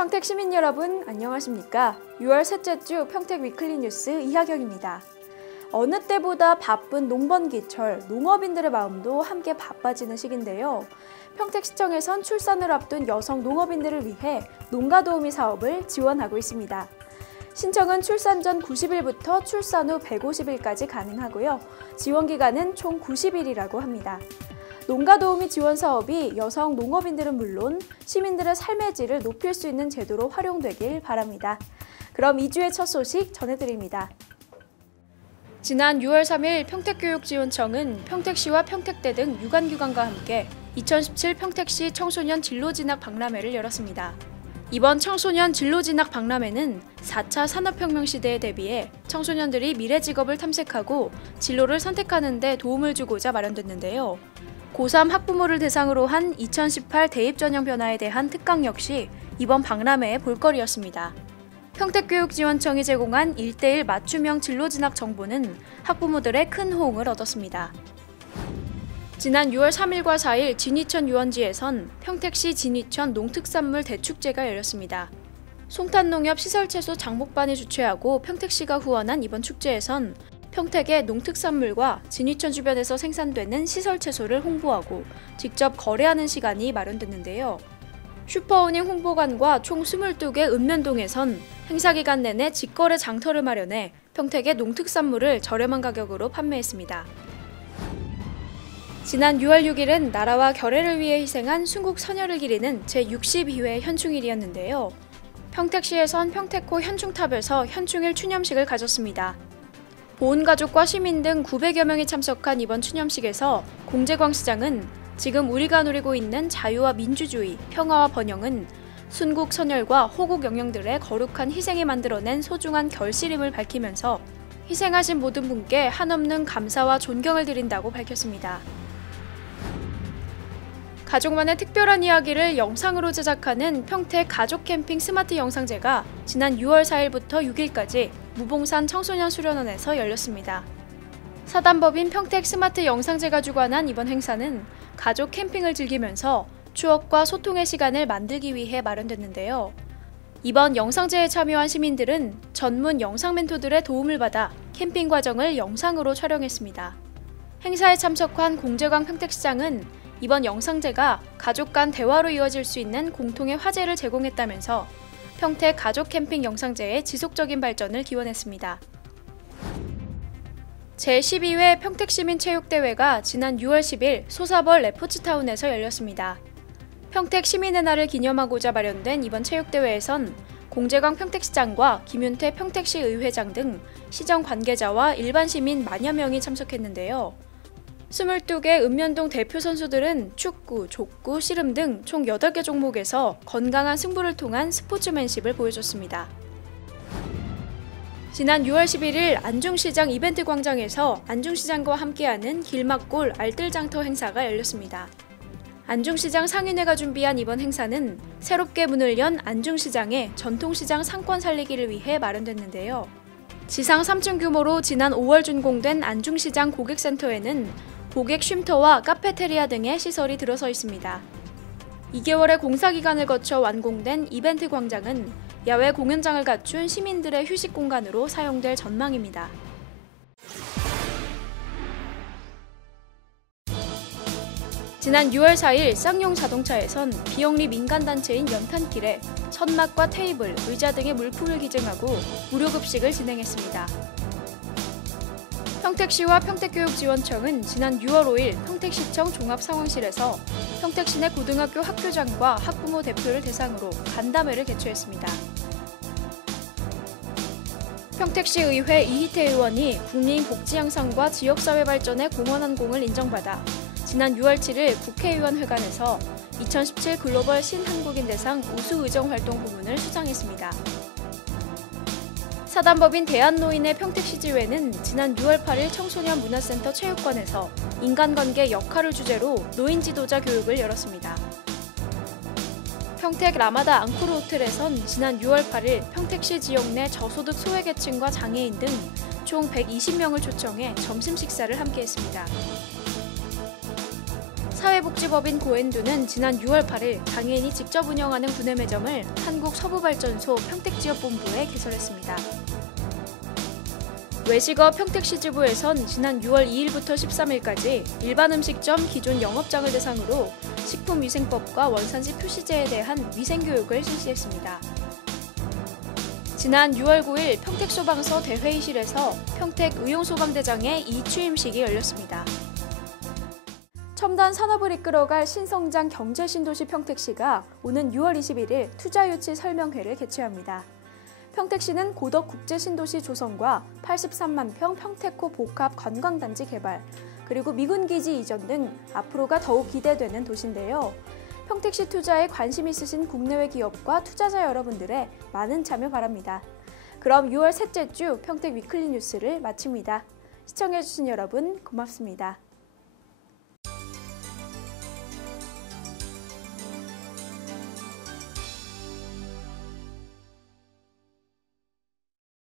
평택 시민 여러분 안녕하십니까? 6월 셋째 주 평택 위클리 뉴스 이하경입니다. 어느 때보다 바쁜 농번기철, 농업인들의 마음도 함께 바빠지는 시기인데요. 평택시청에선 출산을 앞둔 여성 농업인들을 위해 농가도우미 사업을 지원하고 있습니다. 신청은 출산 전 90일부터 출산 후 150일까지 가능하고요. 지원 기간은 총 90일이라고 합니다. 농가도우미 지원 사업이 여성 농업인들은 물론 시민들의 삶의 질을 높일 수 있는 제도로 활용되길 바랍니다. 그럼 2주의 첫 소식 전해드립니다. 지난 6월 3일 평택교육지원청은 평택시와 평택대 등 유관기관과 함께 2017 평택시 청소년 진로진학 박람회를 열었습니다. 이번 청소년 진로진학 박람회는 4차 산업혁명 시대에 대비해 청소년들이 미래 직업을 탐색하고 진로를 선택하는 데 도움을 주고자 마련됐는데요. 고3 학부모를 대상으로 한 2018 대입 전형 변화에 대한 특강 역시 이번 박람회의 볼거리였습니다. 평택교육지원청이 제공한 1:1 맞춤형 진로진학 정보는 학부모들의 큰 호응을 얻었습니다. 지난 6월 3일과 4일 진이천 유원지에선 평택시 진이천 농특산물 대축제가 열렸습니다. 송탄농협 시설채소 장목반이 주최하고 평택시가 후원한 이번 축제에선 평택의 농특산물과 진이천 주변에서 생산되는 시설채소를 홍보하고 직접 거래하는 시간이 마련됐는데요. 슈퍼우닝 홍보관과 총 22개 읍면동에선 행사 기간 내내 직거래 장터를 마련해 평택의 농특산물을 저렴한 가격으로 판매했습니다. 지난 6월 6일은 나라와 결의를 위해 희생한 순국 선열을 기리는 제62회 현충일이었는데요. 평택시에선 평택호 현충탑에서 현충일 추념식을 가졌습니다. 보훈가족과 시민 등 900여 명이 참석한 이번 추념식에서 공재광 시장은 지금 우리가 누리고 있는 자유와 민주주의, 평화와 번영은 순국 선열과 호국 영령들의 거룩한 희생이 만들어낸 소중한 결실임을 밝히면서 희생하신 모든 분께 한없는 감사와 존경을 드린다고 밝혔습니다. 가족만의 특별한 이야기를 영상으로 제작하는 평택 가족 캠핑 스마트 영상제가 지난 6월 4일부터 6일까지 무봉산 청소년 수련원에서 열렸습니다. 사단법인 평택 스마트 영상제가 주관한 이번 행사는 가족 캠핑을 즐기면서 추억과 소통의 시간을 만들기 위해 마련됐는데요. 이번 영상제에 참여한 시민들은 전문 영상 멘토들의 도움을 받아 캠핑 과정을 영상으로 촬영했습니다. 행사에 참석한 공재광 평택시장은 이번 영상제가 가족 간 대화로 이어질 수 있는 공통의 화제를 제공했다면서 평택 가족 캠핑 영상제의 지속적인 발전을 기원했습니다. 제12회 평택시민체육대회가 지난 6월 10일 소사벌 레포츠타운에서 열렸습니다. 평택 시민의 날을 기념하고자 마련된 이번 체육대회에선 공재광 평택시장과 김윤태 평택시 의회장 등 시정 관계자와 일반 시민 만여 명이 참석했는데요. 22개 읍면동 대표 선수들은 축구, 족구, 씨름 등 총 8개 종목에서 건강한 승부를 통한 스포츠맨십을 보여줬습니다. 지난 6월 11일 안중시장 이벤트 광장에서 안중시장과 함께하는 길막골 알뜰장터 행사가 열렸습니다. 안중시장 상인회가 준비한 이번 행사는 새롭게 문을 연 안중시장의 전통시장 상권 살리기를 위해 마련됐는데요. 지상 3층 규모로 지난 5월 준공된 안중시장 고객센터에는 고객 쉼터와 카페테리아 등의 시설이 들어서 있습니다. 2개월의 공사 기간을 거쳐 완공된 이벤트 광장은 야외 공연장을 갖춘 시민들의 휴식 공간으로 사용될 전망입니다. 지난 6월 4일 쌍용 자동차에선 비영리 민간단체인 연탄길에 천막과 테이블, 의자 등의 물품을 기증하고 무료급식을 진행했습니다. 평택시와 평택교육지원청은 지난 6월 5일 평택시청 종합상황실에서 평택시 내 고등학교 학교장과 학부모 대표를 대상으로 간담회를 개최했습니다. 평택시 의회 이희태 의원이 국민 복지 향상과 지역사회 발전에 공헌한 공을 인정받아 지난 6월 7일 국회의원 회관에서 2017 글로벌 신한국인 대상 우수의정 활동 부문을 수상했습니다. 사단법인 대한노인의 평택시지회는 지난 6월 8일 청소년 문화센터 체육관에서 인간관계 역할을 주제로 노인 지도자 교육을 열었습니다. 평택 라마다 앙코르 호텔에선 지난 6월 8일 평택시 지역 내 저소득 소외계층과 장애인 등 총 120명을 초청해 점심 식사를 함께했습니다. 사회복지법인 고엔두는 지난 6월 8일 장애인이 직접 운영하는 구내 매점을 한국서부발전소 평택지역본부에 개설했습니다. 외식업 평택시지부에선 지난 6월 2일부터 13일까지 일반 음식점 기존 영업장을 대상으로 식품위생법과 원산지 표시제에 대한 위생교육을 실시했습니다. 지난 6월 9일 평택소방서 대회의실에서 평택의용소방대장의 이취임식이 열렸습니다. 첨단 산업을 이끌어갈 신성장 경제신도시 평택시가 오는 6월 21일 투자유치 설명회를 개최합니다. 평택시는 고덕 국제신도시 조성과 83만 평 평택호 복합 관광단지 개발, 그리고 미군기지 이전 등 앞으로가 더욱 기대되는 도시인데요. 평택시 투자에 관심 있으신 국내외 기업과 투자자 여러분들의 많은 참여 바랍니다. 그럼 6월 셋째 주 평택 위클리 뉴스를 마칩니다. 시청해주신 여러분 고맙습니다.